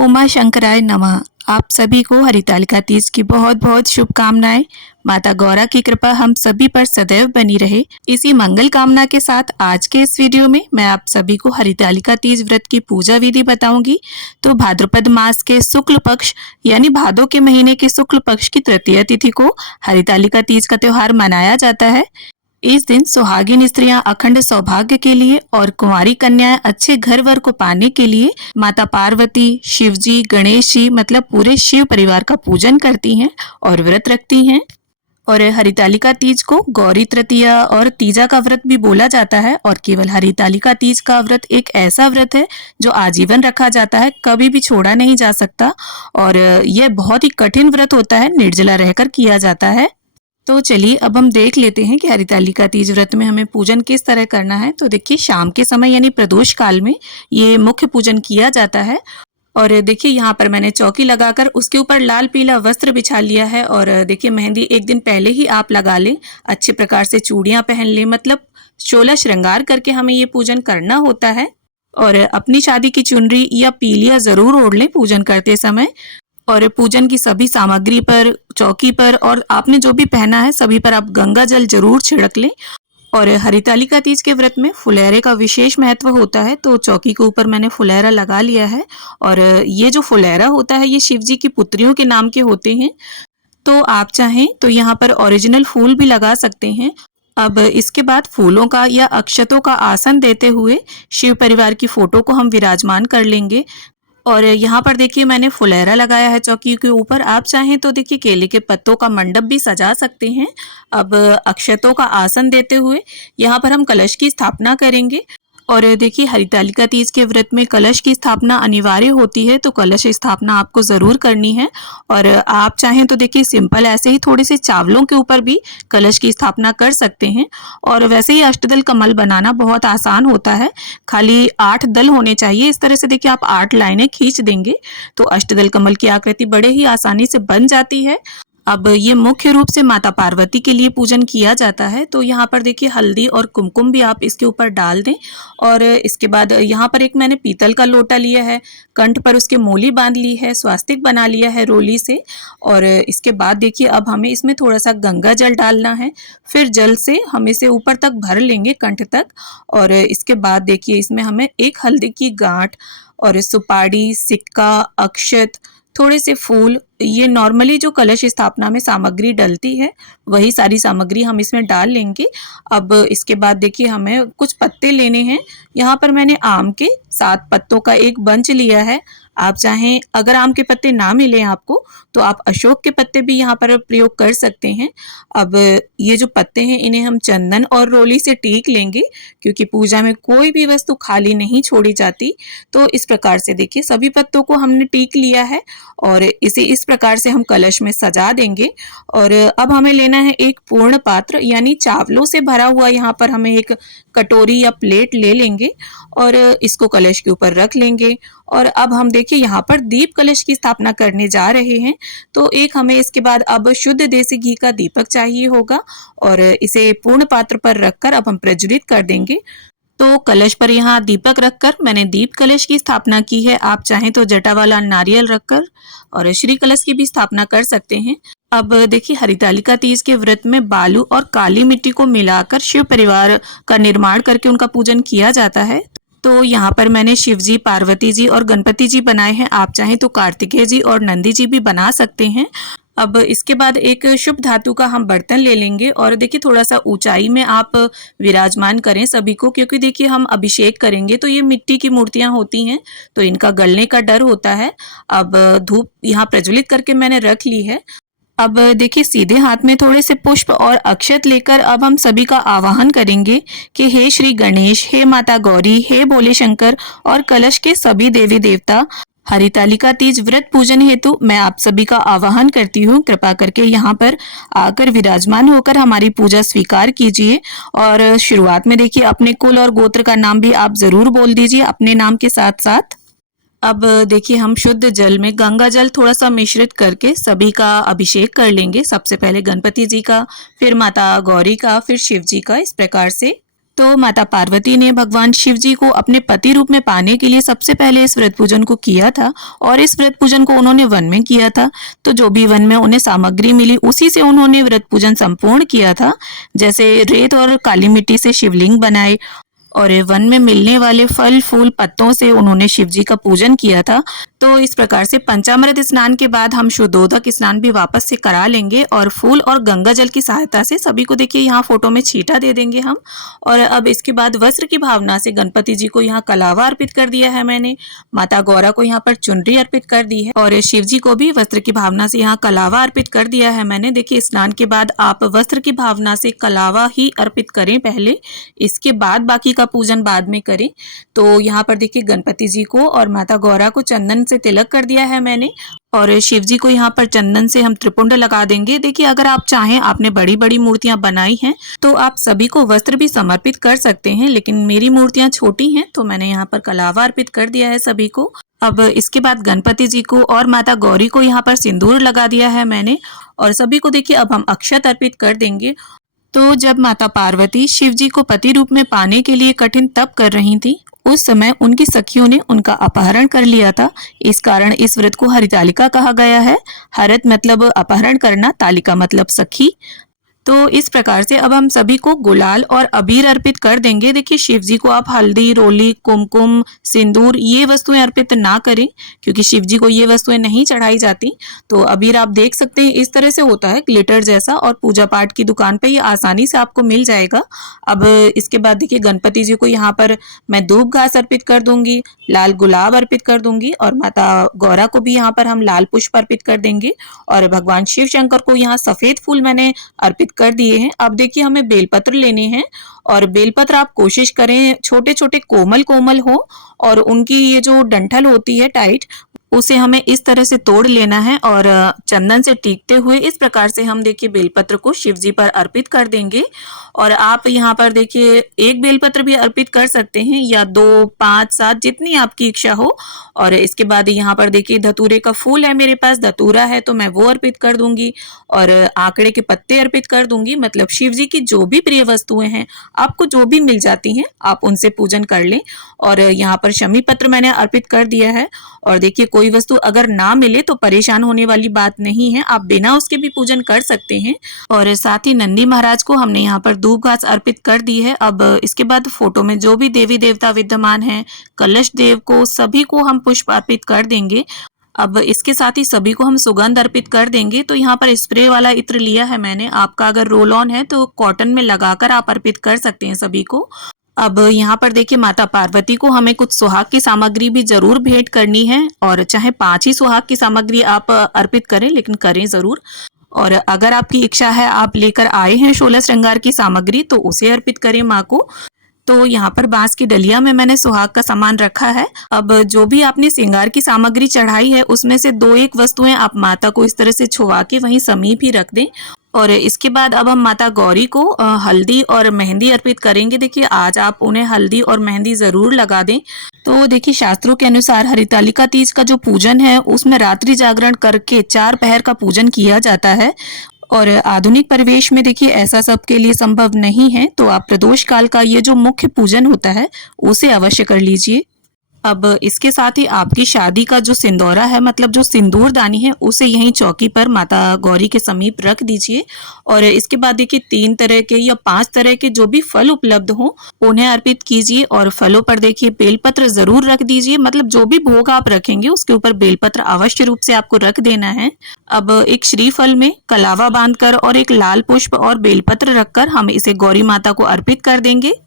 उमा शंकराय नमः। आप सभी को हरितालिका तीज की बहुत बहुत शुभकामनाएं। माता गौरा की कृपा हम सभी पर सदैव बनी रहे। इसी मंगल कामना के साथ आज के इस वीडियो में मैं आप सभी को हरितालिका तीज व्रत की पूजा विधि बताऊंगी। तो भाद्रपद मास के शुक्ल पक्ष यानी भादों के महीने के शुक्ल पक्ष की तृतीया तिथि को हरितालिका तीज का त्योहार मनाया जाता है। इस दिन सुहागिन स्त्रियां अखंड सौभाग्य के लिए और कुंवारी कन्याएं अच्छे घर वर को पाने के लिए माता पार्वती, शिव जी, गणेश जी मतलब पूरे शिव परिवार का पूजन करती हैं और व्रत रखती हैं। और हरितालिका तीज को गौरी तृतीया और तीजा का व्रत भी बोला जाता है। और केवल हरितालिका तीज का व्रत एक ऐसा व्रत है जो आजीवन रखा जाता है, कभी भी छोड़ा नहीं जा सकता। और यह बहुत ही कठिन व्रत होता है, निर्जला रहकर किया जाता है। तो चलिए अब हम देख लेते हैं कि हरितालिका तीज व्रत में हमें पूजन किस तरह करना है। तो देखिए शाम के समय यानी प्रदोष काल में ये मुख्य पूजन किया जाता है। और देखिए यहाँ पर मैंने चौकी लगाकर उसके ऊपर लाल पीला वस्त्र बिछा लिया है। और देखिए मेहंदी एक दिन पहले ही आप लगा लें, अच्छे प्रकार से चूड़ियाँ पहन लें, मतलब 16 श्रृंगार करके हमें ये पूजन करना होता है। और अपनी शादी की चुनरी या पीलिया जरूर ओढ़ लें पूजन करते समय। और पूजन की सभी सामग्री पर, चौकी पर और आपने जो भी पहना है सभी पर आप गंगा जल जरूर छिड़क लें। और हरितालिका तीज के व्रत में फुलैरे का विशेष महत्व होता है। तो चौकी के ऊपर मैंने फुलैरा लगा लिया है। और ये जो फुलैरा होता है ये शिव जी की पुत्रियों के नाम के होते हैं। तो आप चाहें तो यहाँ पर ओरिजिनल फूल भी लगा सकते हैं। अब इसके बाद फूलों का या अक्षतों का आसन देते हुए शिव परिवार की फोटो को हम विराजमान कर लेंगे। और यहाँ पर देखिए मैंने फुलैरा लगाया है चौकी के ऊपर। आप चाहें तो देखिए केले के पत्तों का मंडप भी सजा सकते हैं। अब अक्षतों का आसन देते हुए यहाँ पर हम कलश की स्थापना करेंगे। और देखिए हरितालिका तीज के व्रत में कलश की स्थापना अनिवार्य होती है, तो कलश स्थापना आपको ज़रूर करनी है। और आप चाहें तो देखिए सिंपल ऐसे ही थोड़े से चावलों के ऊपर भी कलश की स्थापना कर सकते हैं। और वैसे ही अष्टदल कमल बनाना बहुत आसान होता है, खाली 8 दल होने चाहिए। इस तरह से देखिए आप 8 लाइनें खींच देंगे तो अष्टदल कमल की आकृति बड़े ही आसानी से बन जाती है। अब ये मुख्य रूप से माता पार्वती के लिए पूजन किया जाता है। तो यहाँ पर देखिए हल्दी और कुमकुम भी आप इसके ऊपर डाल दें। और इसके बाद यहाँ पर एक मैंने पीतल का लोटा लिया है, कंठ पर उसके मोली बांध ली है, स्वास्तिक बना लिया है रोली से। और इसके बाद देखिए अब हमें इसमें थोड़ा सा गंगा जल डालना है। फिर जल से हम इसे ऊपर तक भर लेंगे, कंठ तक। और इसके बाद देखिए इसमें हमें एक हल्दी की गांठ और सुपारी, सिक्का, अक्षत, थोड़े से फूल, ये नॉर्मली जो कलश स्थापना में सामग्री डलती है वही सारी सामग्री हम इसमें डाल लेंगे। अब इसके बाद देखिए हमें कुछ पत्ते लेने हैं। यहाँ पर मैंने आम के 7 पत्तों का एक बंच लिया है। आप चाहें अगर आम के पत्ते ना मिले आपको तो आप अशोक के पत्ते भी यहाँ पर प्रयोग कर सकते हैं। अब ये जो पत्ते हैं इन्हें हम चंदन और रोली से टीक लेंगे, क्योंकि पूजा में कोई भी वस्तु खाली नहीं छोड़ी जाती। तो इस प्रकार से देखिए सभी पत्तों को हमने टीक लिया है और इसे इस प्रकार से हम कलश में सजा देंगे। और अब हमें लेना है एक पूर्ण पात्र यानी चावलों से भरा हुआ, यहाँ पर हमें एक कटोरी या प्लेट ले लेंगे और इसको कलश के ऊपर रख लेंगे। और अब हम देखिए यहाँ पर दीप कलश की स्थापना करने जा रहे हैं। तो एक हमें इसके बाद अब शुद्ध देसी घी का दीपक चाहिए होगा और इसे पूर्ण पात्र पर रखकर अब हम प्रज्वलित कर देंगे। तो कलश पर यहाँ दीपक रखकर मैंने दीप कलश की स्थापना की है। आप चाहें तो जटा वाला नारियल रखकर और श्री कलश की भी स्थापना कर सकते हैं। अब देखिए हरितालिका तीज के व्रत में बालू और काली मिट्टी को मिलाकर शिव परिवार का निर्माण करके उनका पूजन किया जाता है। तो यहाँ पर मैंने शिव जी, पार्वती जी और गणपति जी बनाए हैं। आप चाहें तो कार्तिकेय जी और नंदी जी भी बना सकते हैं। अब इसके बाद एक शुभ धातु का हम बर्तन ले लेंगे और देखिए थोड़ा सा ऊंचाई में आप विराजमान करें सभी को, क्योंकि देखिए हम अभिषेक करेंगे तो ये मिट्टी की मूर्तियां होती हैं तो इनका गलने का डर होता है। अब धूप यहाँ प्रज्वलित करके मैंने रख ली है। अब देखिए सीधे हाथ में थोड़े से पुष्प और अक्षत लेकर अब हम सभी का आवाहन करेंगे कि हे श्री गणेश, हे माता गौरी, हे भोले शंकर और कलश के सभी देवी देवता, हरितालिका तीज व्रत पूजन हेतु मैं आप सभी का आवाहन करती हूँ। कृपा करके यहाँ पर आकर विराजमान होकर हमारी पूजा स्वीकार कीजिए। और शुरुआत में देखिए अपने कुल और गोत्र का नाम भी आप जरूर बोल दीजिए अपने नाम के साथ साथ। अब देखिए हम शुद्ध जल में गंगा जल थोड़ा सा मिश्रित करके सभी का अभिषेक कर लेंगे। सबसे पहले गणपति जी का, फिर माता गौरी का, फिर शिव जी का, इस प्रकार से। तो माता पार्वती ने भगवान शिव जी को अपने पति रूप में पाने के लिए सबसे पहले इस व्रत पूजन को किया था और इस व्रत पूजन को उन्होंने वन में किया था। तो जो भी वन में उन्हें सामग्री मिली उसी से उन्होंने व्रत पूजन संपूर्ण किया था। जैसे रेत और काली मिट्टी से शिवलिंग बनाए और वन में मिलने वाले फल फूल पत्तों से उन्होंने शिव जी का पूजन किया था। तो इस प्रकार से पंचामृत स्नान के बाद हम शुद्धोदक स्नान भी वापस से करा लेंगे और फूल और गंगा जल की सहायता से सभी को देखिए यहाँ फोटो में छींटा दे देंगे हम। और अब इसके बाद वस्त्र की भावना से गणपति जी को यहाँ कलावा अर्पित कर दिया है मैंने, माता गौरा को यहाँ पर चुनरी अर्पित कर दी है और शिव जी को भी वस्त्र की भावना से यहाँ कलावा अर्पित कर दिया है मैंने। देखिए स्नान के बाद आप वस्त्र की भावना से कलावा ही अर्पित करें पहले, इसके बाद बाकी का पूजन बाद में करें। तो यहाँ पर देखिए गणपति जी को और माता गौरा को चंदन से तिलक कर दिया है मैंने और शिव जी को यहाँ पर चंदन से हम त्रिपुंड लगा देंगे। देखिए अगर आप चाहें, आपने बड़ी बड़ी मूर्तियां बनाई हैं तो आप सभी को वस्त्र भी समर्पित कर सकते हैं, लेकिन मेरी मूर्तियां छोटी हैं तो मैंने यहाँ पर कलावा अर्पित कर दिया है सभी को। अब इसके बाद गणपति जी को और माता गौरी को यहाँ पर सिंदूर लगा दिया है मैंने और सभी को देखिए अब हम अक्षत अर्पित कर देंगे। तो जब माता पार्वती शिव जी को पति रूप में पाने के लिए कठिन तप कर रही थी, उस समय उनकी सखियों ने उनका अपहरण कर लिया था। इस कारण इस व्रत को हरितालिका कहा गया है। हरत मतलब अपहरण करना, तालिका मतलब सखी। तो इस प्रकार से अब हम सभी को गुलाल और अबीर अर्पित कर देंगे। देखिए शिव जी को आप हल्दी, रोली, कुमकुम, सिंदूर ये वस्तुएं अर्पित ना करें क्योंकि शिव जी को ये वस्तुएं नहीं चढ़ाई जाती। तो अबीर आप देख सकते हैं इस तरह से होता है ग्लिटर जैसा और पूजा पाठ की दुकान पे ये आसानी से आपको मिल जाएगा। अब इसके बाद देखिए गणपति जी को यहाँ पर मैं धूप घास अर्पित कर दूंगी, लाल गुलाब अर्पित कर दूंगी और माता गौरा को भी यहाँ पर हम लाल पुष्प अर्पित कर देंगे और भगवान शिव शंकर को यहाँ सफेद फूल मैंने अर्पित कर दिए हैं। अब देखिए हमें बेलपत्र लेने हैं और बेलपत्र आप कोशिश करें छोटे छोटे कोमल कोमल हो और उनकी ये जो डंठल होती है टाइट, उसे हमें इस तरह से तोड़ लेना है और चंदन से टीकते हुए इस प्रकार से हम देखिए बेलपत्र को शिव जी पर अर्पित कर देंगे। और आप यहाँ पर देखिए एक बेलपत्र भी अर्पित कर सकते हैं या 2, 5, 7 जितनी आपकी इच्छा हो। और इसके बाद यहाँ पर देखिए धतूरे का फूल है, मेरे पास धतूरा है तो मैं वो अर्पित कर दूंगी और आंकड़े के पत्ते अर्पित कर दूंगी। मतलब शिव जी की जो भी प्रिय वस्तुएं हैं, आपको जो भी मिल जाती हैं आप उनसे पूजन कर लें। और यहाँ पर शमी पत्र मैंने अर्पित कर दिया है। और देखिए कोई वस्तु अगर ना मिले तो परेशान होने वाली बात नहीं है, आप बिना उसके भी पूजन कर सकते हैं। और साथ ही नंदी महाराज को हमने यहाँ पर धूप घास अर्पित कर दी है। अब इसके बाद फोटो में जो भी देवी देवता विद्यमान हैं, कलश देव को, सभी को हम पुष्प अर्पित कर देंगे। अब इसके साथ ही सभी को हम सुगंध अर्पित कर देंगे। तो यहाँ पर स्प्रे वाला इत्र लिया है मैंने, आपका अगर रोल ऑन है तो कॉटन में लगाकर आप अर्पित कर सकते हैं सभी को। अब यहाँ पर देखिए माता पार्वती को हमें कुछ सुहाग की सामग्री भी जरूर भेंट करनी है और चाहे 5 ही सुहाग की सामग्री आप अर्पित करें, लेकिन करें जरूर। और अगर आपकी इच्छा है, आप लेकर आए हैं 16 श्रृंगार की सामग्री, तो उसे अर्पित करें माँ को। तो यहाँ पर बांस की डलिया में मैंने सुहाग का सामान रखा है। अब जो भी आपने श्रृंगार की सामग्री चढ़ाई है उसमें से 2-1 वस्तुएं आप माता को इस तरह से छुआ के वहीं समीप ही रख दें। और इसके बाद अब हम माता गौरी को हल्दी और मेहंदी अर्पित करेंगे। देखिए आज आप उन्हें हल्दी और मेहंदी जरूर लगा दें। तो देखिए शास्त्रों के अनुसार हरितालिका तीज का जो पूजन है उसमें रात्रि जागरण करके 4 पहर का पूजन किया जाता है। और आधुनिक परिवेश में देखिए ऐसा सबके लिए संभव नहीं है, तो आप प्रदोष काल का ये जो मुख्य पूजन होता है उसे अवश्य कर लीजिए। अब इसके साथ ही आपकी शादी का जो सिंदूरा है, मतलब जो सिंदूर दानी है, उसे यहीं चौकी पर माता गौरी के समीप रख दीजिए। और इसके बाद देखिए 3 तरह के या 5 तरह के जो भी फल उपलब्ध हो उन्हें अर्पित कीजिए और फलों पर देखिए बेलपत्र जरूर रख दीजिए। मतलब जो भी भोग आप रखेंगे उसके ऊपर बेलपत्र अवश्य रूप से आपको रख देना है। अब एक श्रीफल में कलावा बांधकर और एक लाल पुष्प और बेलपत्र रखकर हम इसे गौरी माता को अर्पित कर देंगे।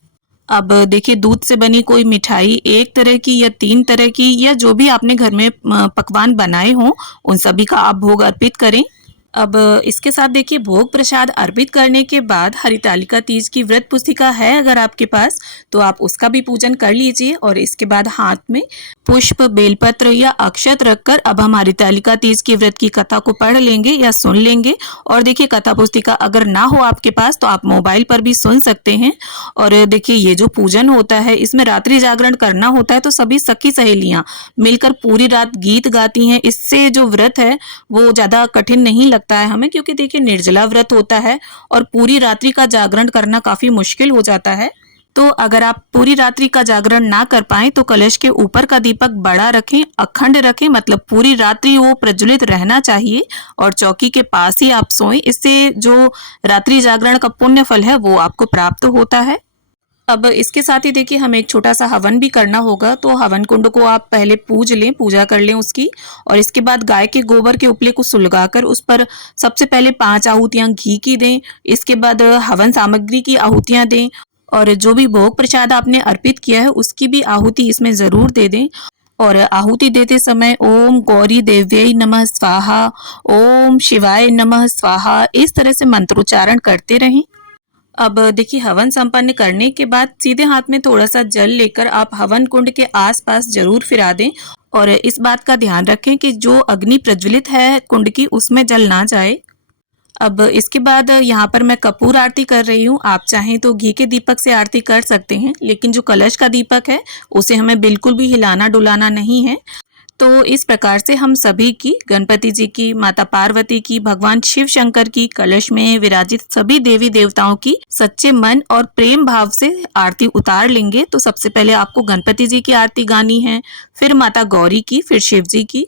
अब देखिए दूध से बनी कोई मिठाई 1 तरह की या 3 तरह की या जो भी आपने घर में पकवान बनाए हों उन सभी का आप भोग अर्पित करें। अब इसके साथ देखिए भोग प्रसाद अर्पित करने के बाद हरितालिका तीज की व्रत पुस्तिका है अगर आपके पास, तो आप उसका भी पूजन कर लीजिए। और इसके बाद हाथ में पुष्प, बेलपत्र या अक्षत रखकर अब हम हरितालिका तीज की व्रत की कथा को पढ़ लेंगे या सुन लेंगे। और देखिए कथा पुस्तिका अगर ना हो आपके पास तो आप मोबाइल पर भी सुन सकते हैं। और देखिए ये जो पूजन होता है इसमें रात्रि जागरण करना होता है, तो सभी सखी सहेलियां मिलकर पूरी रात गीत गाती हैं। इससे जो व्रत है वो ज्यादा कठिन नहीं लगता है हमें, क्योंकि देखिए निर्जला व्रत होता है और पूरी रात्रि का जागरण करना काफी मुश्किल हो जाता है। तो अगर आप पूरी रात्रि का जागरण ना कर पाएं तो कलश के ऊपर का दीपक बड़ा रखें, अखंड रखें, मतलब पूरी रात्रि वो प्रज्वलित रहना चाहिए और चौकी के पास ही आप सोएं। इससे जो रात्रि जागरण का पुण्य फल है वो आपको प्राप्त होता है। अब इसके साथ ही देखिए हमें एक छोटा सा हवन भी करना होगा। तो हवन कुंड को आप पहले पूज लें, पूजा कर लें उसकी, और इसके बाद गाय के गोबर के उपले को सुलगाकर उस पर सबसे पहले 5 आहुतियां घी की दें। इसके बाद हवन सामग्री की आहुतियां दें और जो भी भोग प्रसाद आपने अर्पित किया है उसकी भी आहुति इसमें जरूर दे दें। और आहुति देते समय ओम गौरी देव्यै नमः स्वाहा, ओम शिवाय नमः स्वाहा, इस तरह से मंत्रोच्चारण करते रहें। अब देखिए हवन संपन्न करने के बाद सीधे हाथ में थोड़ा सा जल लेकर आप हवन कुंड के आसपास जरूर फिरा दें और इस बात का ध्यान रखें कि जो अग्नि प्रज्वलित है कुंड की उसमें जल ना जाए। अब इसके बाद यहाँ पर मैं कपूर आरती कर रही हूँ। आप चाहें तो घी के दीपक से आरती कर सकते हैं, लेकिन जो कलश का दीपक है उसे हमें बिल्कुल भी हिलाना डुलाना नहीं है। तो इस प्रकार से हम सभी की, गणपति जी की, माता पार्वती की, भगवान शिव शंकर की, कलश में विराजित सभी देवी देवताओं की सच्चे मन और प्रेम भाव से आरती उतार लेंगे। तो सबसे पहले आपको गणपति जी की आरती गानी है, फिर माता गौरी की, फिर शिव जी की।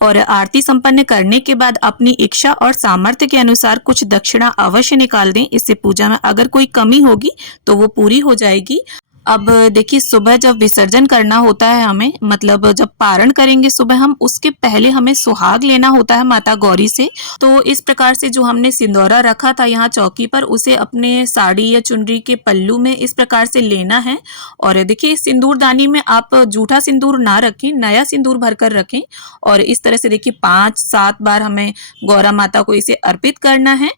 और आरती संपन्न करने के बाद अपनी इच्छा और सामर्थ्य के अनुसार कुछ दक्षिणा अवश्य निकाल दें। इससे पूजा में अगर कोई कमी होगी तो वो पूरी हो जाएगी। अब देखिए सुबह जब विसर्जन करना होता है हमें, मतलब जब पारण करेंगे सुबह हम, उसके पहले हमें सुहाग लेना होता है माता गौरी से। तो इस प्रकार से जो हमने सिंदूरा रखा था यहाँ चौकी पर, उसे अपने साड़ी या चुनरी के पल्लू में इस प्रकार से लेना है। और देखिए सिंदूरदानी में आप जूठा सिंदूर ना रखें, नया सिंदूर भरकर रखें। और इस तरह से देखिए 5-7 बार हमें गौरा माता को इसे अर्पित करना है।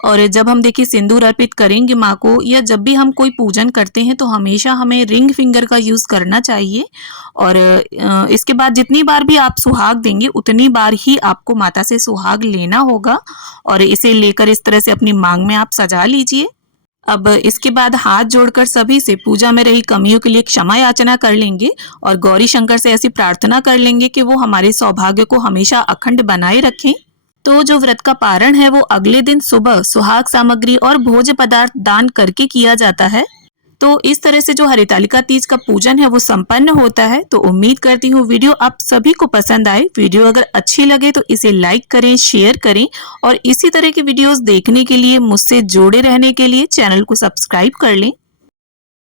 और जब हम देखिए सिंदूर अर्पित करेंगे माँ को, या जब भी हम कोई पूजन करते हैं तो हमेशा हमें रिंग फिंगर का यूज करना चाहिए। और इसके बाद जितनी बार भी आप सुहाग देंगे उतनी बार ही आपको माता से सुहाग लेना होगा और इसे लेकर इस तरह से अपनी मांग में आप सजा लीजिए। अब इसके बाद हाथ जोड़कर सभी से पूजा में रही कमियों के लिए क्षमा याचना कर लेंगे और गौरी शंकर से ऐसी प्रार्थना कर लेंगे कि वो हमारे सौभाग्य को हमेशा अखंड बनाए रखें। तो जो व्रत का पारण है वो अगले दिन सुबह सुहाग सामग्री और भोज्य पदार्थ दान करके किया जाता है। तो इस तरह से जो हरितालिका तीज का पूजन है वो संपन्न होता है। तो उम्मीद करती हूँ वीडियो आप सभी को पसंद आए। वीडियो अगर अच्छी लगे तो इसे लाइक करें, शेयर करें और इसी तरह की वीडियोस देखने के लिए, मुझसे जुड़े रहने के लिए चैनल को सब्सक्राइब कर लें।